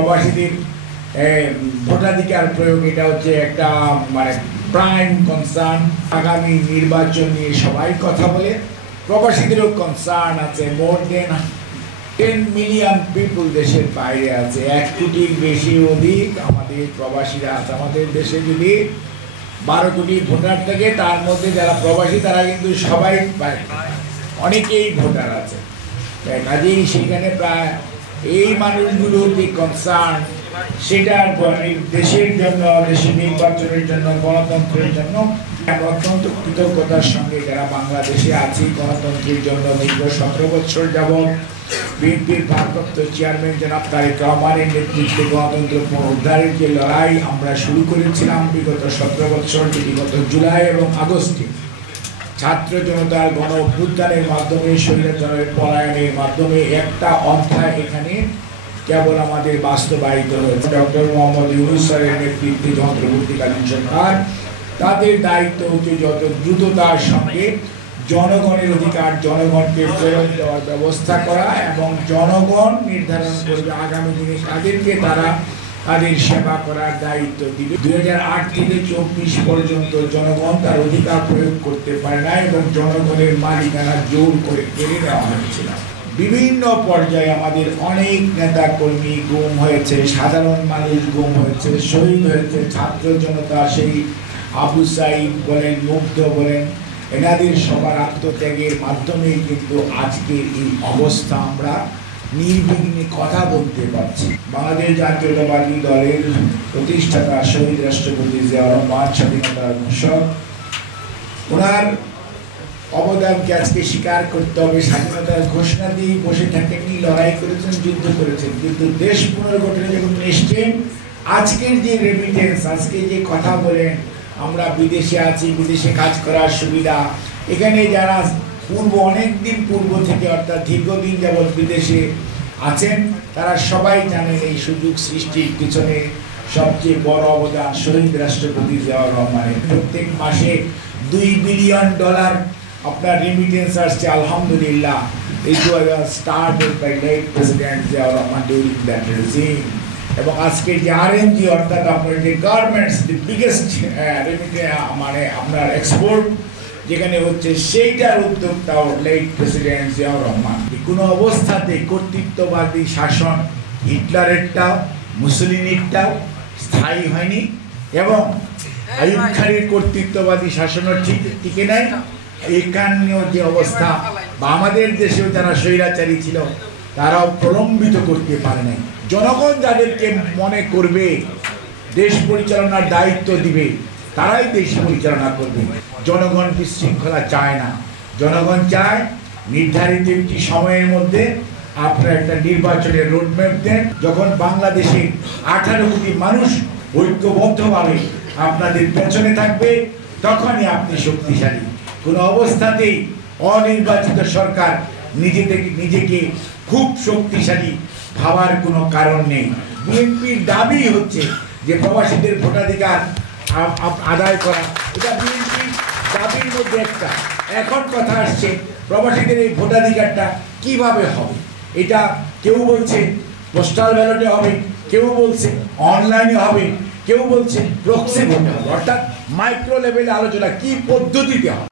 প্রবাসীদের ভোটাধিকার প্রয়োগ এটা হচ্ছে একটা মানে প্রাইম কনসার্ন। আগামী নির্বাচন নিয়ে সবাই কথা বলে, প্রবাসীদেরও কনসার্ন আছে। মোর দেন 10 মিলিয়ন পিপল দেশের বাইরে আছে, 1 কোটির বেশি অধিক আমাদের প্রবাসীরা আছে। আমাদের দেশে যদি 12 কোটি ভোটার থাকে, তার মধ্যে যারা প্রবাসী তারা কিন্তু সবাই অনেকেই ভোটার আছে। কাজেই সেখানে প্রায় এই মানুষগুলোর যে কনসার্ন সেটা দেশের জন্য, দেশের নির্বাচনের জন্য, গণতন্ত্রের জন্য অত্যন্ত কৃতজ্ঞতার সঙ্গে যারা বাংলাদেশে আছি গণতন্ত্রের জন্য দীর্ঘ 17 বছর যাবৎ বিএনপির ভারপ্রাপ্ত চেয়ারম্যান জনাব তারেক রহমানের নেতৃত্বে গণতন্ত্র পুনরুদ্ধারের যে লড়াই আমরা শুরু করেছিলাম বিগত 17 বছর, বিগত জুলাই এবং আগস্টে ছাত্র জনতার গণ অভ্যুত্থানের মাধ্যমে, স্বৈরাচারের পলায়নের মাধ্যমে একটা অধ্যায় এখানে কেবল আমাদের বাস্তবায়িত হয়েছে। ডক্টর মোহাম্মদ ইউনূস স্যারের নেতৃত্বে অন্তর্বর্তীকালীন সরকার তাদের দায়িত্ব হচ্ছে যত দ্রুততার সঙ্গে জনগণের অধিকার জনগণকে ফেরত দেওয়ার ব্যবস্থা করা এবং জনগণ নির্ধারণ করবে আগামী দিনে তাদেরকে তারা তাদের সেবা করার দায়িত্ব দিবে। 2008 থেকে 24 পর্যন্ত জনগণ তার অধিকার প্রয়োগ করতে পারে না এবং জনগণের মালিকানা জোর করে কেড়ে নেওয়া হয়েছিল। বিভিন্ন পর্যায়ে আমাদের অনেক নেতা কর্মী গুম হয়েছে, সাধারণ মানুষ গুম হয়েছে, শহীদ হয়েছে। ছাত্র জনতা সেই আবু সাইদ বলেন, মুগ্ধ বলেন, এনাদের সবার আত্মত্যাগের মাধ্যমেই কিন্তু আজকের এই অবস্থা আমরা নির্বিঘ্নে কথা বলতে পারছি। বাংলাদেশ জাতীয়তাবাদী দলের প্রতিষ্ঠাতা শহীদ রাষ্ট্রপতি জিয়াউর রহমান, স্বাধীনতার ঘোষক, ওনার অবদানকে আজকে স্বীকার করতে হবে। স্বাধীনতার ঘোষণা দিয়ে বসে থাকেননি, লড়াই করেছেন, যুদ্ধ করেছেন, কিন্তু দেশ পুনর্গঠনে যখন এসছেন আজকের যে রেমিটেন্স, আজকে যে কথা বলেন আমরা বিদেশে আছি, বিদেশে কাজ করার সুবিধা, এখানে যারা অনেক দিন পূর্ব থেকে অর্থাৎ দীর্ঘদিন যাবৎ বিদেশে আছেন তারা সবাই জানেন এই সুযোগ সৃষ্টির পিছনে সবচেয়ে বড় অবদান শহীদ রাষ্ট্রপতি জিয়াউর রহমানের। প্রত্যেক মাসে $2 বিলিয়ন আপনার রেমিটেন্স আসছে, আলহামদুলিল্লাহ। It was started by late President Ziaur Rahman during that regime. এবং আজকে যে আরএমজি অর্থাৎ আপনার যে গার্মেন্টস, দি বিগেস্ট মানে আপনার এক্সপোর্ট যেখানে হচ্ছে, সেইটার উদ্যোক্তাও লেট প্রেসিডেন্ট জিয়াউর রহমান। কোনো অবস্থাতে কর্তৃত্ববাদী শাসন হিটলারেরটাও মুসলিনিরটাও স্থায়ী হয়নি এবং আইয়ুব খানের কর্তৃত্ববাদী শাসনের টিকে নাই। এখানেও যে অবস্থা বা আমাদের দেশেও যারা স্বৈরাচারী ছিল তারাও প্রলম্বিত করতে পারে নাই। জনগণ যাদেরকে মনে করবে দেশ পরিচালনার দায়িত্ব দিবে তারাই দেশ পরিচালনা করবে। জনগণ বিশৃঙ্খলা চায় না, জনগণ চায় নির্ধারিত একটি সময়ের মধ্যে আপনার একটা নির্বাচনের রোডম্যাপ দেন। যখন বাংলাদেশে 18 কোটি মানুষ ঐক্যবদ্ধভাবে আপনাদের পেছনে থাকবে তখনই আপনি শক্তিশালী। কোনো অবস্থাতেই অনির্বাচিত সরকার নিজেকে খুব শক্তিশালী ভাবার কোনো কারণ নেই। বিএনপির দাবি হচ্ছে যে প্রবাসীদের ভোটাধিকার আদায় করা, এটা বিএনপির দাবির মধ্যে একটা। এখন কথা আসছে প্রবাসীদের এই ভোটাধিকারটা কিভাবে হবে। এটা কেউ বলছে পোস্টাল ব্যালটে হবে, কেউ বলছে অনলাইনে হবে, কেউ বলছে প্রক্সি ভোটে হবে, অর্থাৎ মাইক্রো লেভেলে আলোচনা কি পদ্ধতিতে হবে।